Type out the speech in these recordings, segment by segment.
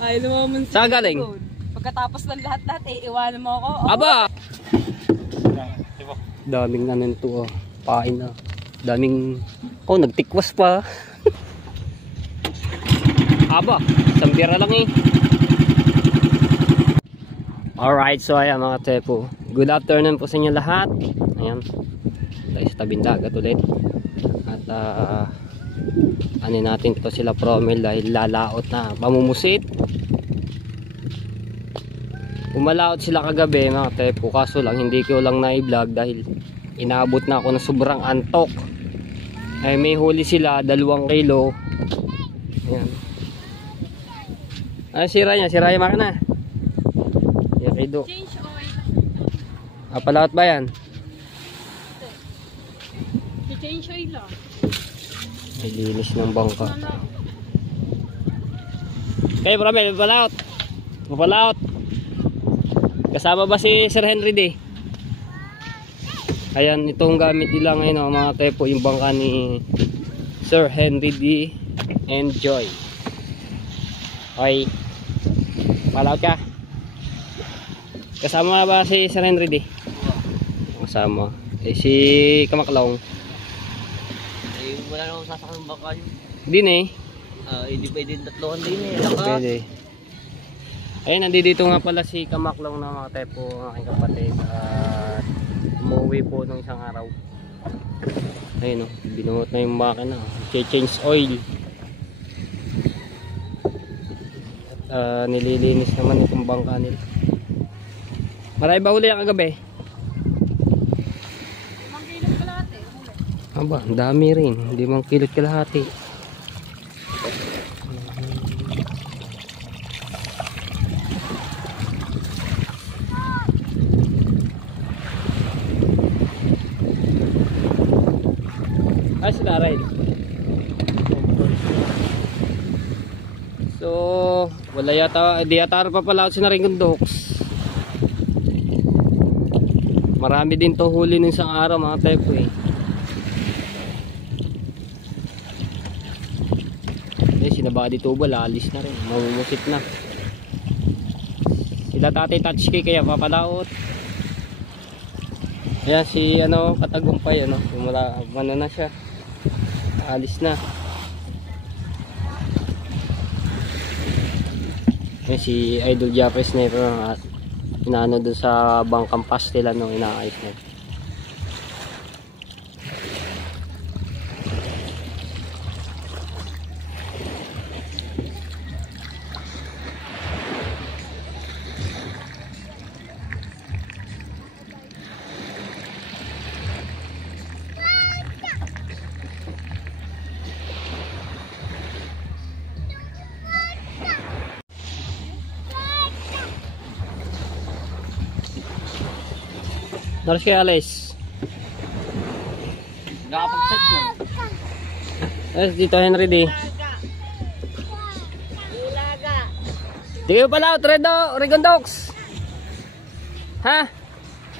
Ay, lumaman Saan galing? Pagkatapos ng lahat-lahat, iiwanan mo ako. Oh. Aba! Daming ano nito, oh. Pain na. Daming... Oh, nagtikwas pa. Aba, isang bira lang eh. Alright, so ayan mga tepo. Good afternoon po sa inyo lahat. Ayan. Tayo sa tabing dagat ulit. At ano natin ito sila Promel dahil lalaot na pamumusit. Umalaot sila kagabi mga tepo, kaso lang hindi ko lang na-vlog dahil inaabot na ako ng sobrang antok. Ay may huli sila 2 kilo. Ayan. Ano sira niya? Sira yung makina. Yakido. Change oil. Palaot ba yan? Change oil lang. May linis ng bangka. Kayo Promel, palaot. Palaot. Kasama ba si Sir Henry D? Ayan, itong gamit nila ngayon mga tepo, yung bangka ni Sir Henry D. Enjoy. Okay. Palaot ka. Kasama ba si Sir Henry D? Kasama. Eh si Kamaklong. Eh wala na akong sasakang bangka yun. Din eh. Hindi pwede tatlohan din eh. Pwede. Ayun, nandito nga pala si Kamaklong na mga tepo, aking kapatid. At umuwi po nung isang araw. Ayun o, binuhot na yung makina. Change oil. At nililinis naman itong bangka nila. Marami ba huli ang kagabi? 5 kilot kalahati. Aba, ang dami rin. 5 kilot kalahati. Ay, sila rin. So, wala yata, di yata pa pala ako sinaring doks. Marami din to huli ng isang araw mga tepo eh. Eh, sinabadi tubo, lalis na rin. Mamumusit na. Sila tatay touchkey kaya papalaot. Ayan si ano, Katagumpay ano. Mula, ano na siya. Alis na. Ayan si Idol Jeffrey Sniper. Inaano dun sa bangkang pastel ano, inaayos na. Naras kaya Alice? Nakapag-set na. Yes, dito Henry D. Di kayo palaut, Regondox. Ha?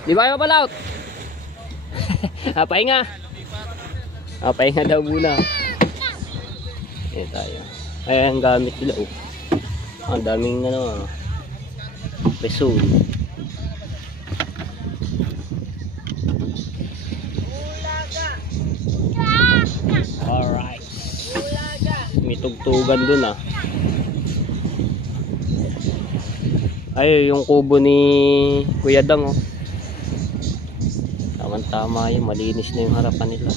Di ba kayo palaut? Pahinga. Pahinga daw muna. Ayan tayo. Ayan ang gamit nila oh. Ang daming ano, peso. Alright. May tugtugan dun ah. Ay, yung kubo ni Kuya Dang oh. Tama-tama yun, malinis na yung harapan nila.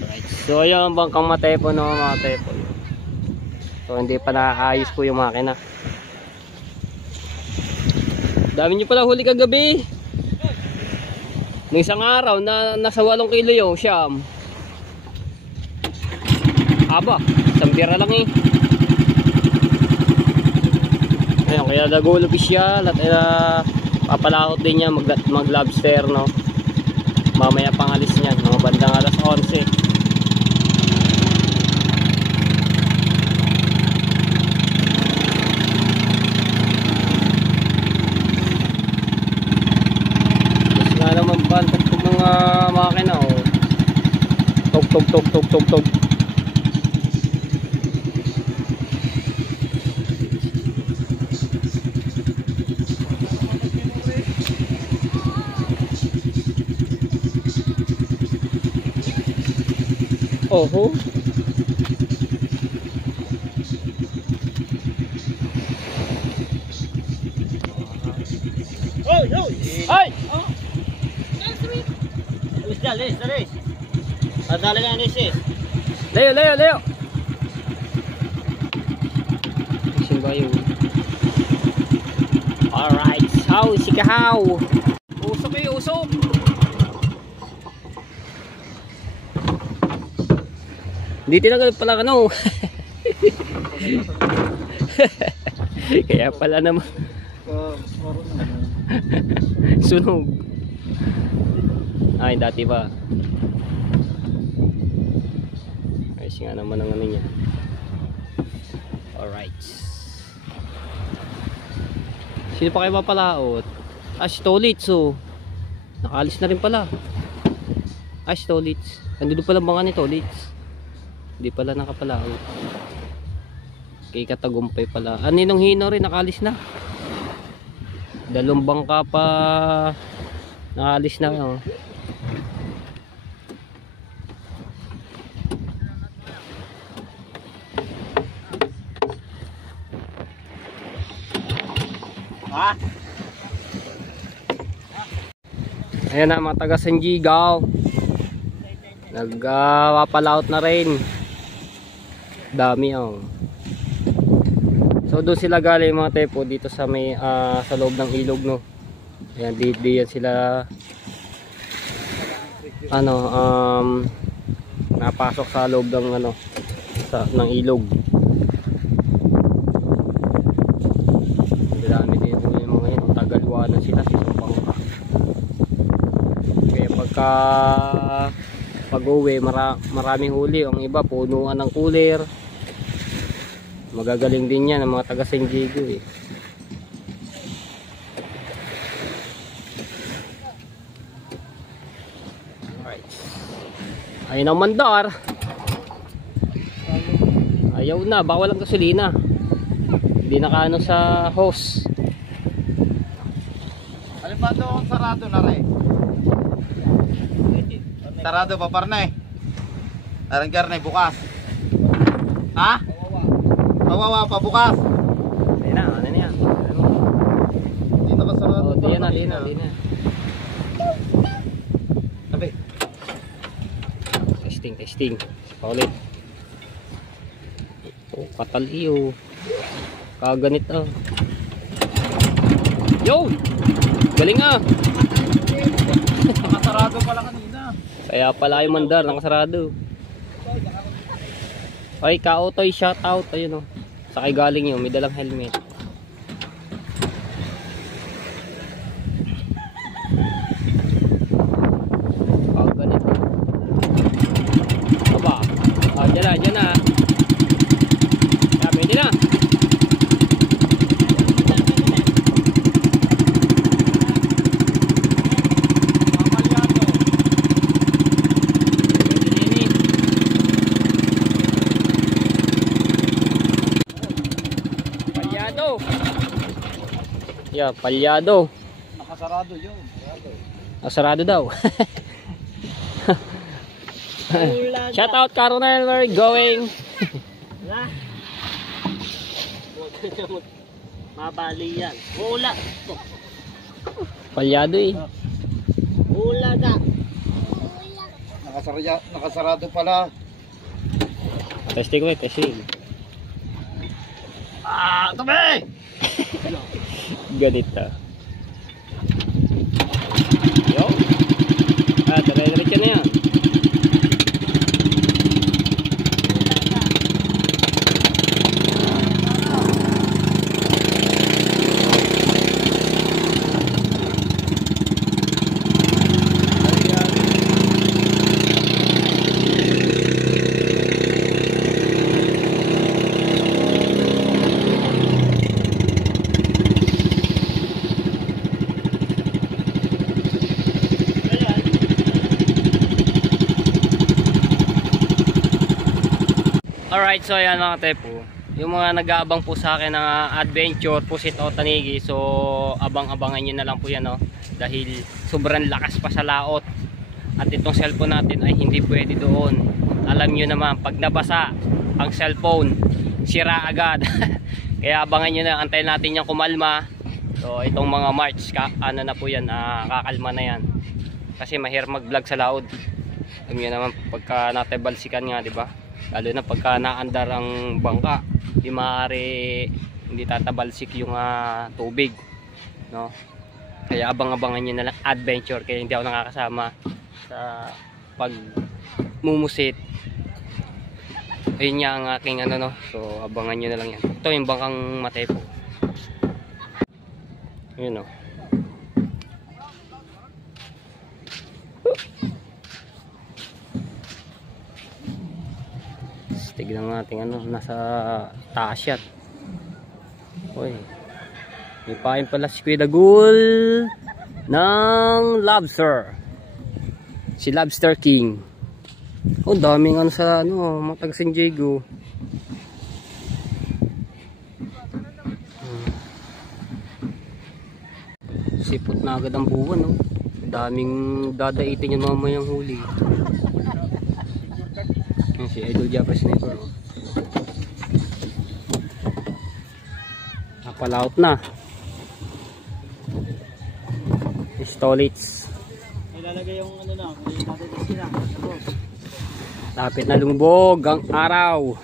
Alright. So ayun, bangkang matepo no, mga tepo. So hindi pa naayos po yung makina. Dami nyo pala huli kagabi. Nung isang araw na nasa 8 kilo yung siyam. Aba, isang bira lang eh. Ayun, kaya dagulo official at papalakot din niya mag lobster no. Mamaya pangalis niyan, mga bandang alas 11. Naman bantok ng mga makina oh. Tog. Oho. Oy! Oy! Ay! Alis dyan, alis. Adali ka na sis. Leo! Sino ba yun? Alright, how si kahaw. Usok eh, usok. Hindi tinagal pala ka no. Kaya pala naman. Sunog. Ay, dati pa. Ayos nga naman ang ano niya. Alright. Sino pa kayo mapalaot? Si Tolits oh. Nakaalis na rin pala. Si Tolits. Nandito pala mga ni Tolits. Hindi pala nakapalaot. Kay Katagumpay pala. Ninong Hino rin nakaalis na. Dalawang bangka pa nakaalis na oh. Ayan na mga taga Sanjigaw. Nagpapalaot na rin. Dami oh. So doon sila galing mga tepo dito sa may sa loob ng ilog no. Ayan di yan sila napasok sa loob ng ng ilog. Dami din yung mga yun, Tagalwa na sila sa Bangka. Kaya pag-uwi maraming huli, ang iba punuan ng cooler. Magagaling din yan ang mga taga Sanjigaw eh. Alright. Ayun ang mandar. Ayaw na, baka walang gasolina. Hindi nakaano sa hose. Alin ba ito sarado na rin? Sarado pa parne. Arang karne bukas. Ha? Kawawa pa bukas. Ayun na, ano na yan? Hindi na kasarado. Oh, di na. Tabi. Testing. Paulit. Oh, katal iyo. Kaganit ah. Yo! Galing ah! Nakasarado pala kanina. Kaya pala yung mandar, nakasarado. Ay, Kaotoy, shoutout. Ayun oh. Sakay galing yun, may dalang helmet. Kaganit. Aba. Dyan na. Pwede na. Yeah, palyado. Nakasarado yun. Sarado daw. Shout out Caronel, where are you going? Mabali yan. Ula. Palyado eh. Ula ka. Nakasarado pala. Testing. Tabi! Ganit ah. Yo. Dire-diretso na yan. Alright, so ayan mga tepo. Yung mga nag-aabang po sa akin ng adventure Pusit o Tanigi, so abang-abangan nyo na lang po yan, no? Dahil sobrang lakas pa sa laot. At itong cellphone natin ay hindi pwede doon. alam nyo naman, pag nabasa ang cellphone, sira agad. Kaya abangan nyo na, antayin natin yung kumalma. So itong mga March, ano na po yan, kakalma na yan. Kasi mahirap mag vlog sa laod. Alam nyo naman, pagka natebalsikan nga, diba? Lalo na pagka naandar ang bangka, hindi tatabalsik yung tubig, no? Kaya abang-abangan nyo na lang adventure. Kaya hindi ako nakakasama sa pag mumusit. Ayun nga ang aking ano, no? So abangan nyo na lang yan. Ito yung bangkang Matepo. Ayun, no? Tignan natin ano, nasa taas yan. Uy, may pain pala si Kuya Dagul ng lobster. Si Lobster King. Oh, daming ano sa ano, mga taga San Diego. Sipot na agad ang buwan, no? Daming dadaitin yung mamayang huli. Si Idol Japper Sniper, oh. Napalaot na. Stolits. Ilalagay yung ano na, natin sila. Lapit na lumubog ang araw.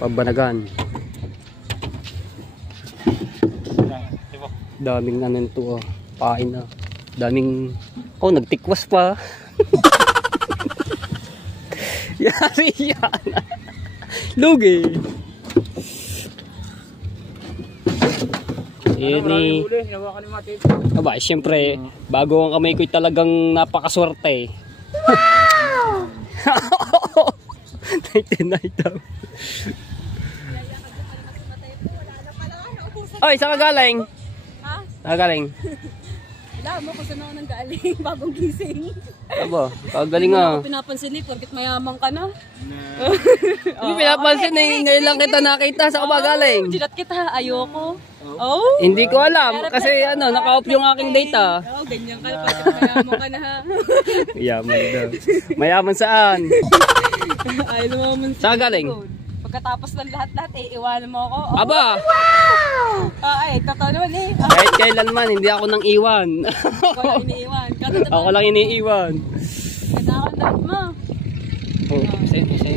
Pabanagan. Daming ano nito, oh. Pain na. Daming, oh, nagtikwas pa. Yari yan. Lugi. Yun eh. Aba, siyempre, bago ang kamay ko'y talagang napakaswerte. Wow! 99 daw. Oy, saan ka galing? Ha? Saan ka galing? Wala mo kung saan ako nang galing. Bagong gising. Aba, kagaling nga. Hindi mo pinapansin eh, porkit mayaman ka na. Hindi pinapansin eh, ngayon lang kita nakita. Saan ka ba galing? Ginat kita, ayoko. Oh? Hindi ko alam kasi ano, naka-off yung aking data. Oo, ganyan ka na, porkit mayaman ka na ha. Mayaman daw. Mayaman saan? Ay, lumaman sa Saan galing? Pagkatapos ng lahat-lahat, iwanan mo ako. Oh, Aba! ay, totoo naman eh. Kahit kailanman, hindi ako nang iwan. Ako lang iniiwan. Ako lang iniiwan. Ganda ako ang dami mo. Oh,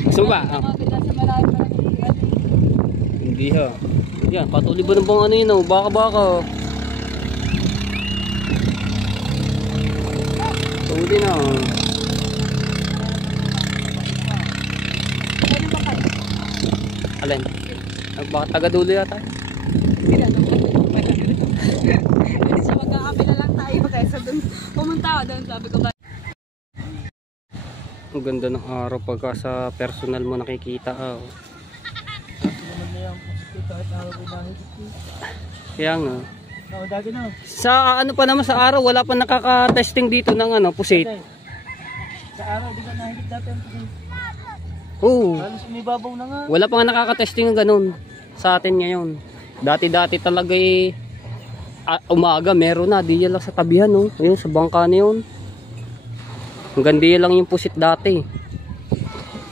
gusto ba? Ganda sa malayo pa lang iniiwan eh. Hindi ha. Yan, patuloy ba ng bang ano yun? Oh? Baka. Tuloy na. Ano ba kayo? Alin? Baka taga-dulo yata. Hindi na so magkakapila lang tayo kaysa dun. Pumunta ako dun, sabi ko ba? Ang ganda ng araw pagka sa personal mo nakikita. Oh. Kaya nga. Sa ano pa naman sa araw, wala pa nakaka-testing dito ng ano, pusit. Sa araw, di ba nahigit dati ang pusit? Oo. Halos umibabaw na nga. Wala pa nga nakaka-testing ng ganun sa atin ngayon. Dati talaga eh, umaga meron na, di yan lang sa tabihan, no? Ayun, sa bangka na yun. Hanggang di lang yung pusit dati.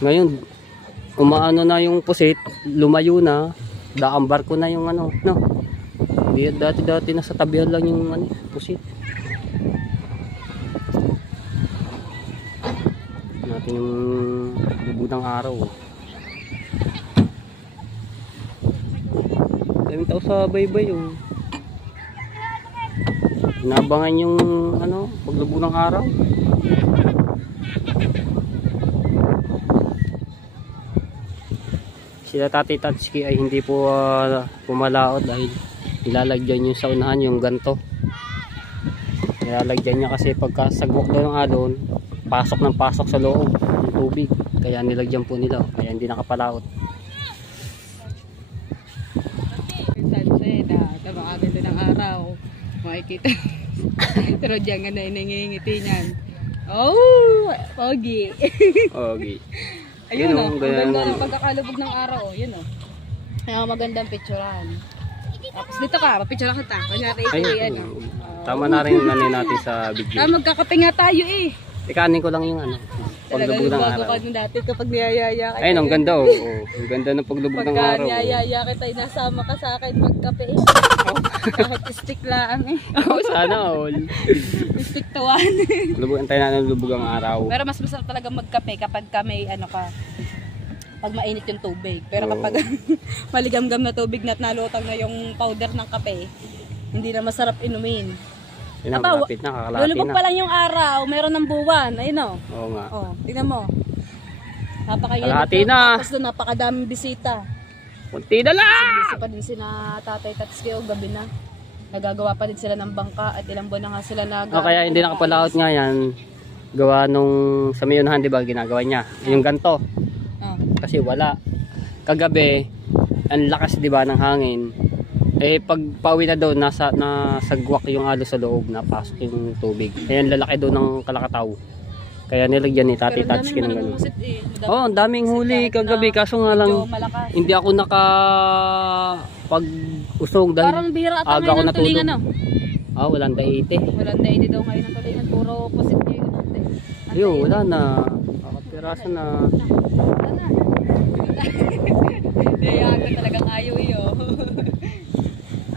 Ngayon, umaano na yung pusit, lumayo na, daang barko na yung ano, no? Dati na sa tabihan lang yung ano, pusit. Natin yung bubudang araw. Daming tao sa baybay, oh. Inabangan yung ano, paglubog ng araw. Sila Tati Tatsuki ay hindi po pumalaot dahil ilalagyan yung sa unahan yung ganto. Ilalagyan niya kasi pagka sagwak daw ng alon, pasok ng pasok sa loob ng tubig. Kaya nilagyan po nila, kaya hindi nakapalaot. Sunset, tabakaganda ng araw. Makikita. Pero diyan nga na inangingiti niyan. Oh, pogi. Okay. Ayun Yun, oh, ganyan. ganda ng pagkakalubog ng araw. Oh, yun oh. Kaya magandang picturean. Tapos dito ka, mapicture kita. Kunyari ito Ay, ano. tama na rin yung ano natin sa video. Magkakape nga tayo eh. Ikanin ko lang yung ano. Talaga Paglubog ng bago araw. ka nung dati kapag niyayaya ka. Ayun, ang ganda oh. Ang ganda ng paglubog ng Pagka araw. Oh. niyayaya kita, nasama ka sa akin magkape eh. Kahit stick lang eh. Oh, sana all. Stick to one. Antayin natin ng lubog ang araw. Pero mas masarap talaga magkape kapag ka may ano ka. Pag mainit yung tubig. Pero kapag maligam-gam na tubig na at nalutang na yung powder ng kape, hindi na masarap inumin. Yun na, malapit na, kakalapit Lulubog na. pa lang yung araw, meron ng buwan. Ayun o. Oo nga. Oh, tingnan mo. Kalahati na. Tapos doon napakadaming bisita. Kunti na lang! Busy pa din sina tatay Tats kayo gabi na. Nagagawa pa din sila ng bangka at ilang buwan na nga sila O kaya hindi nakapalaot nga yan. Gawa nung sa mayunahan, di ba, ginagawa niya. Yung ganto. Oh. Kasi wala. Kagabi, ang lakas di ba ng hangin. Eh pag pauwi na doon, nasagwak yung alo sa loob, napasok yung tubig. Kaya ang lalaki doon ng kalakataw. Kaya nilagyan ni Tati Tatsuki ng gano'n. Oh, ang daming huli kagabi, kaso nga lang hindi ako pag-usong dahil parang bira at aga ako ngayon ng natulog. tulingan no? Walang daite. Walang daide daw ngayon ng tulingan. Puro pusit ngayon natin. Ayun, wala na. Kakapiraso na. Wala na. Kaya ako talagang ayaw iyo.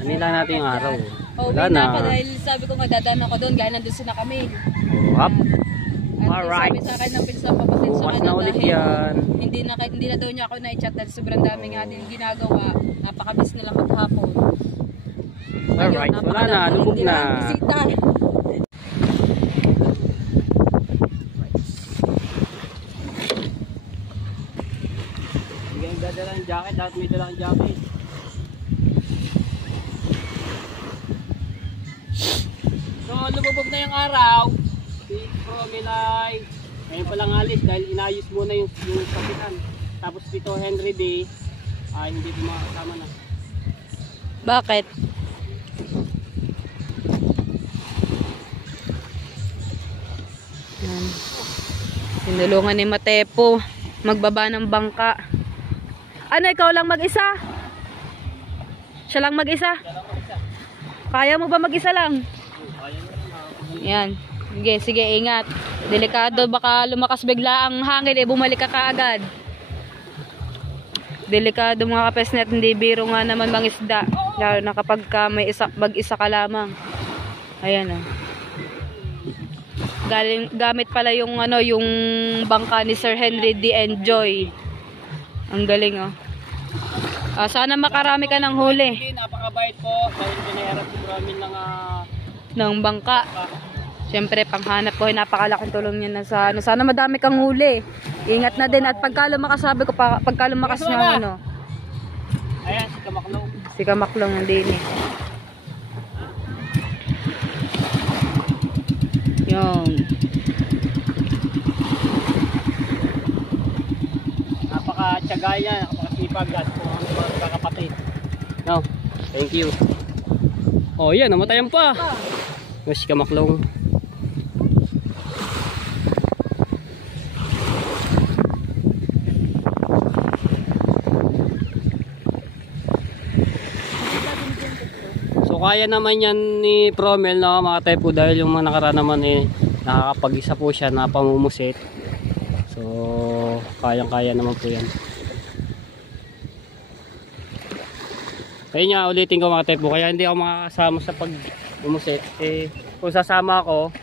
Ano lang natin yung araw. Wala na. Dahil sabi ko nga dadaan ako doon. Gaya nandun sila kami. Hop. At sabi sa akin ng pinsan papasin sa Bukas kanya na ulit dahil yan. hindi na daw niya ako na-chat dahil sobrang dami nga din ginagawa. Napakabis nila maghapon. Alright, wala na. Lubog na. Bisita. Hindi kayong dadala ng jacket. Dapat may dala ng jacket. So, lumubog na yung araw. Si Promilay. Ngayon palang alis dahil inayos muna yung kapitan. Tapos dito Henry D. Hindi ko makakasama na. Bakit? Yan. Tinulungan ni Matepo magbaba ng bangka. Ano, ikaw lang mag-isa? Siya lang mag-isa? Kaya mo ba mag-isa lang? Yan. Sige, ingat. Delikado, baka lumakas bigla ang hangin, bumalik ka kaagad. Delikado mga kapesnet, hindi biro nga naman mangisda. Lalo na kapag mag-isa ka lamang. Ayan o. Gamit pala yung yung bangka ni Sir Henry D. Enjoy. Ang galing o. Sana makarami ka ng huli. Hindi, napakabait po. Dahil pinaharap si Promin Ng bangka. Siyempre, panghanap ko, napakalaking tulong niya na sa sana madami kang huli. Ingat na din. At pagka lumakas, sabi ko, pagka lumakas niya, Ayan, si Kamaklong. Si Kamaklong nandun eh. Yung. Napaka-tsaga niya, napaka-sipag at kung ano mga kakapatid. No, thank you. Oh, yan, namatayan pa. Si Kamaklong. Kaya naman yan ni Promel, no, mga tepo, dahil yung mga nakaraan naman nakakapag-isa po siya na pamumusit. So kayang-kaya naman po yan. Kaya nga ulitin ko mga tepo, kaya hindi ako makakasama sa pag-umusit. Kung sasama ako,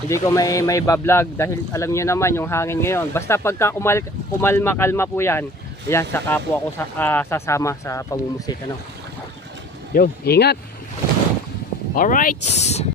hindi ko may bablog dahil alam niyo naman yung hangin ngayon. Basta pagka kumalma-kalma po yan, saka po ako sasama sa pag-umusit. Yun, ingat! Alright!